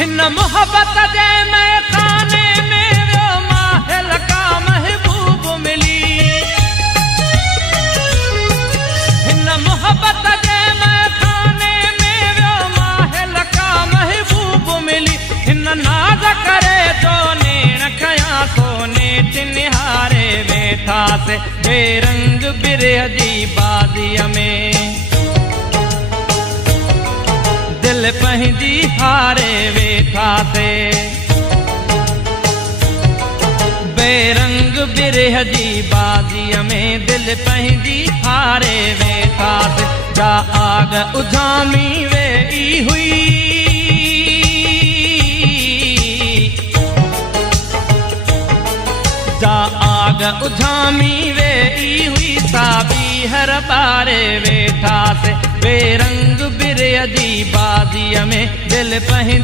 हिन मोहब्बत जे मैखाने में वियो माहिल का महबूब मिली। हिन मोहब्बत जे मैखाने में वियो माहिल का महबूब मिली। हिन नाज़ करे तो नेण कया सोने निहारे वेठा से बेरंग बिरह जी बाज़ीअ में दिल पंहिंजी हारे वेठा से। बेरंग बिरह जी बाज़ीअ में दिल पंहिंजी हारे वेठा से। जा आग उजामी वेई हुई जा आग उजामी वेई हुई साबी हर बारे वेठा से। बेरंग बिरह जी बाज़ीअ में दिल पंहिंजी